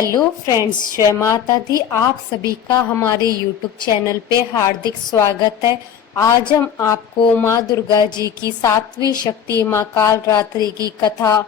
Hello friends, जय माता दी। आप सभी का हमारे यूट्यूब चैनल पे हार्दिक स्वागत है। आज हम आपको माँ दुर्गा जी की सातवीं शक्ति माँ कालरात्रि की कथा,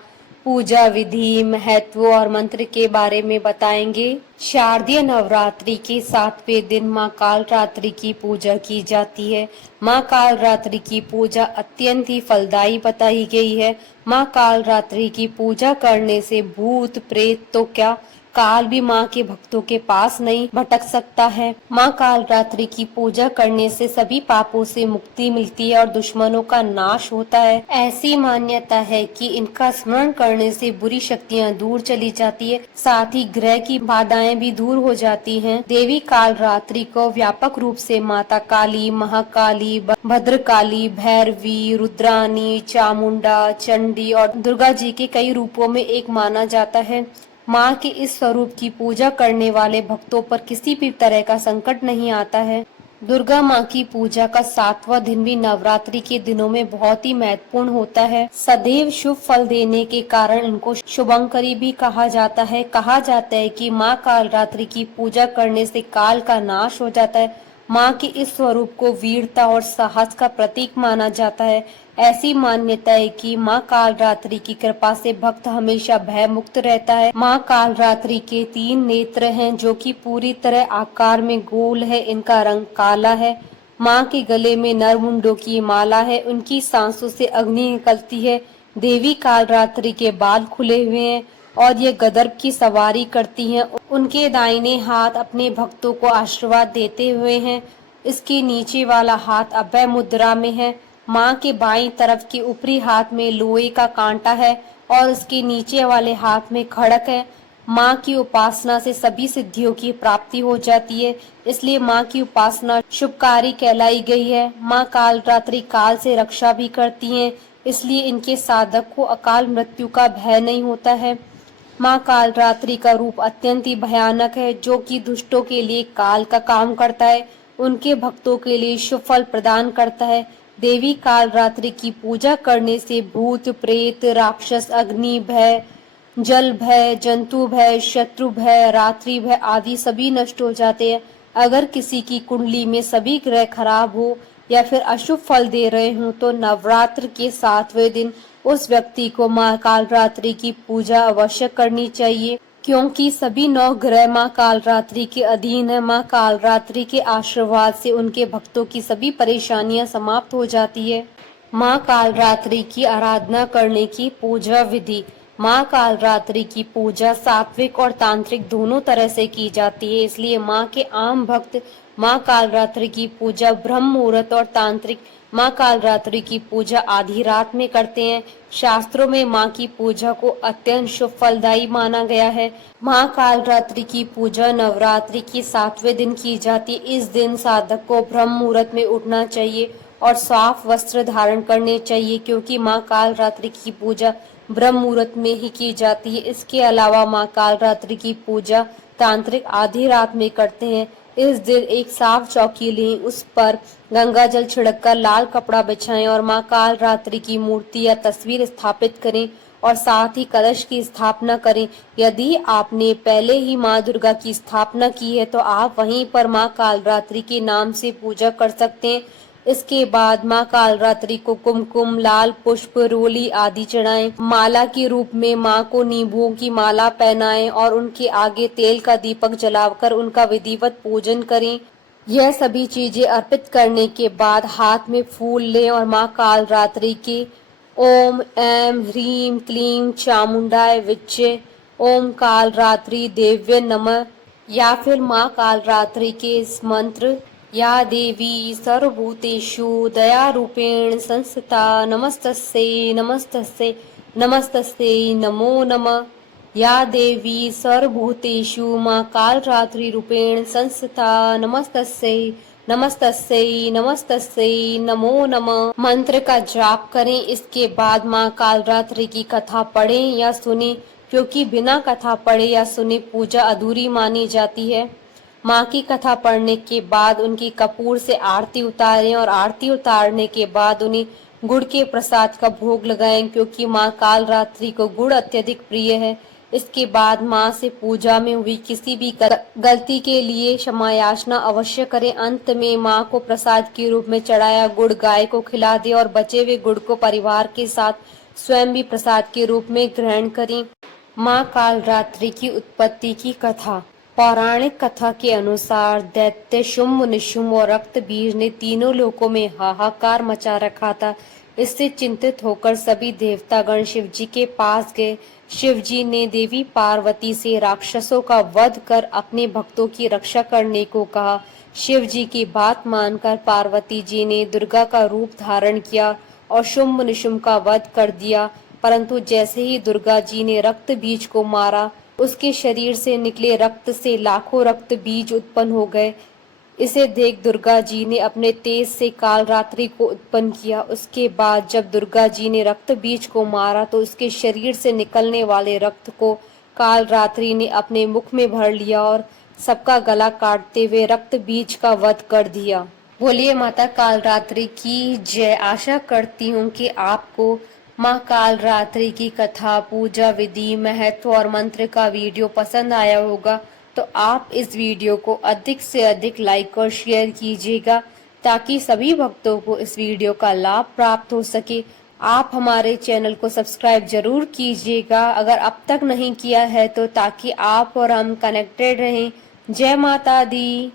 पूजा विधि, महत्व और मंत्र के बारे में बताएंगे। शारदीय नवरात्रि के 7वें दिन माँ कालरात्रि की पूजा की जाती है। माँ कालरात्रि की पूजा अत्यंत ही फलदायी बताई गई है। माँ कालरात्रि की पूजा करने से भूत प्रेत तो क्या, काल भी माँ के भक्तों के पास नहीं भटक सकता है। माँ कालरात्रि की पूजा करने से सभी पापों से मुक्ति मिलती है और दुश्मनों का नाश होता है। ऐसी मान्यता है कि इनका स्मरण करने से बुरी शक्तियाँ दूर चली जाती है, साथ ही ग्रह की बाधाएं भी दूर हो जाती हैं। देवी कालरात्रि को व्यापक रूप से माता काली, महाकाली, भद्रकाली, भैरवी, रुद्रानी, चामुंडा, चंडी और दुर्गा जी के कई रूपों में एक माना जाता है। माँ के इस स्वरूप की पूजा करने वाले भक्तों पर किसी भी तरह का संकट नहीं आता है। दुर्गा माँ की पूजा का 7वां दिन भी नवरात्रि के दिनों में बहुत ही महत्वपूर्ण होता है। सदैव शुभ फल देने के कारण इनको शुभंकरी भी कहा जाता है। कहा जाता है कि माँ कालरात्रि की पूजा करने से काल का नाश हो जाता है। माँ के इस स्वरूप को वीरता और साहस का प्रतीक माना जाता है। ऐसी मान्यता है कि माँ कालरात्रि की कृपा से भक्त हमेशा भय मुक्त रहता है। माँ कालरात्रि के 3 नेत्र हैं जो कि पूरी तरह आकार में गोल है। इनका रंग काला है। माँ के गले में नरमुंडों की माला है। उनकी सांसों से अग्नि निकलती है। देवी कालरात्रि के बाल खुले हुए हैं और ये गदर की सवारी करती हैं। उनके दाहिने हाथ अपने भक्तों को आशीर्वाद देते हुए हैं। इसके नीचे वाला हाथ अभय मुद्रा में है। माँ के बाईं तरफ के ऊपरी हाथ में लोहे का कांटा है और उसके नीचे वाले हाथ में खड़क है। माँ की उपासना से सभी सिद्धियों की प्राप्ति हो जाती है, इसलिए माँ की उपासना शुभकारी कहलाई गई है। माँ कालरात्रि काल से रक्षा भी करती हैं, इसलिए इनके साधक को अकाल मृत्यु का भय नहीं होता है। माँ कालरात्रि का रूप अत्यंत ही भयानक है, जो कि दुष्टों के लिए काल का काम करता है, उनके भक्तों के लिए शुभ फल प्रदान करता है। देवी कालरात्रि की पूजा करने से भूत प्रेत, राक्षस, अग्नि भय, जल भय, जंतु भय, शत्रु भय, रात्रि भय आदि सभी नष्ट हो जाते हैं। अगर किसी की कुंडली में सभी ग्रह खराब हो या फिर अशुभ फल दे रहे हों तो नवरात्र के 7वें दिन उस व्यक्ति को माँ कालरात्रि की पूजा अवश्य करनी चाहिए, क्योंकि सभी 9 ग्रह माँ कालरात्रि के अधीन है। माँ कालरात्रि के आशीर्वाद से उनके भक्तों की सभी परेशानियां समाप्त हो जाती है। माँ कालरात्रि की आराधना करने की पूजा विधि। माँ कालरात्रि की पूजा सात्विक और तांत्रिक दोनों तरह से की जाती है, इसलिए माँ के आम भक्त माँ कालरात्रि की पूजा ब्रह्म मुहूर्त और तांत्रिक माँ कालरात्रि की पूजा आधी रात में करते हैं। शास्त्रों में माँ की पूजा को अत्यंत शुभ फलदायी माना गया है। माँ कालरात्रि की पूजा नवरात्रि के 7वें दिन की जाती है। इस दिन साधक को ब्रह्म मुहूर्त में उठना चाहिए और साफ वस्त्र धारण करने चाहिए, क्योंकि माँ कालरात्रि की पूजा ब्रह्म मुहूर्त में ही की जाती है। इसके अलावा माँ कालरात्रि की पूजा तांत्रिक आधी रात में करते हैं। इस दिन एक साफ चौकी लें, उस पर गंगा जल छिड़ककर लाल कपड़ा बिछाएं और माँ कालरात्रि की मूर्ति या तस्वीर स्थापित करें और साथ ही कलश की स्थापना करें। यदि आपने पहले ही माँ दुर्गा की स्थापना की है तो आप वहीं पर माँ कालरात्रि के नाम से पूजा कर सकते हैं। इसके बाद माँ कालरात्रि को कुमकुम, लाल पुष्प, रोली आदि चढ़ाएं। माला के रूप में माँ को नींबुओं की माला पहनाएं और उनके आगे तेल का दीपक जलाकर उनका विधिवत पूजन करें। यह सभी चीजें अर्पित करने के बाद हाथ में फूल लें और माँ कालरात्रि के ओम ऐं ह्रीं क्लीं चामुंडाय विच्चे, ओम कालरात्रि देव्य नमः या फिर माँ कालरात्रि के इस मंत्र, या देवी सर्वभूतेषु दयारूपेण संस्थिता नमस्तस्यै नमस्तस्यै नमस्तस्यै नमो नमः। या देवी सर्वभूतेषु माँ कालरात्रि रूपेण संस्थिता नमस्तस्यै नमस्तस्यै नमस्तस्यै नमो नमः मंत्र का जाप करें। इसके बाद माँ कालरात्रि की कथा पढ़ें या सुने, क्योंकि बिना कथा पढ़े या सुने पूजा अधूरी मानी जाती है। माँ की कथा पढ़ने के बाद उनकी कपूर से आरती उतारें और आरती उतारने के बाद उन्हें गुड़ के प्रसाद का भोग लगाएं, क्योंकि माँ कालरात्रि को गुड़ अत्यधिक प्रिय है। इसके बाद मां से पूजा में हुई किसी भी गलती के लिए क्षमा याचना अवश्य करें। अंत में मां को प्रसाद के रूप में चढ़ाया गुड़ गाय को खिला दे और बचे हुए गुड़ को परिवार के साथ स्वयं भी प्रसाद के रूप में ग्रहण करें। मां कालरात्रि की उत्पत्ति की कथा। पौराणिक कथा के अनुसार दैत्य शुंभ निशुंभ और रक्त बीज ने तीनों लोकों में हाहाकार मचा रखा था। इससे चिंतित होकर सभी देवतागण शिव जी के पास गए। शिव जी ने देवी पार्वती से राक्षसों का वध कर अपने भक्तों की रक्षा करने को कहा। शिव जी की बात मानकर पार्वती जी ने दुर्गा का रूप धारण किया और शुंभ निशुंभ का वध कर दिया। परंतु जैसे ही दुर्गा जी ने रक्त बीज को मारा, उसके शरीर से निकले रक्त से लाखों रक्त बीज उत्पन्न हो गए। इसे देख दुर्गा जी ने अपने तेज से कालरात्रि को उत्पन्न किया। उसके बाद जब दुर्गा जी ने रक्त बीज को मारा तो उसके शरीर से निकलने वाले रक्त को कालरात्रि ने अपने मुख में भर लिया और सबका गला काटते हुए रक्त बीज का वध कर दिया। बोलिए माता कालरात्रि की जय। आशा करती हूँ कि आपको माँ कालरात्रि की कथा, पूजा विधि, महत्व और मंत्र का वीडियो पसंद आया होगा। तो आप इस वीडियो को अधिक से अधिक लाइक और शेयर कीजिएगा ताकि सभी भक्तों को इस वीडियो का लाभ प्राप्त हो सके। आप हमारे चैनल को सब्सक्राइब जरूर कीजिएगा अगर अब तक नहीं किया है तो, ताकि आप और हम कनेक्टेड रहें। जय माता दी।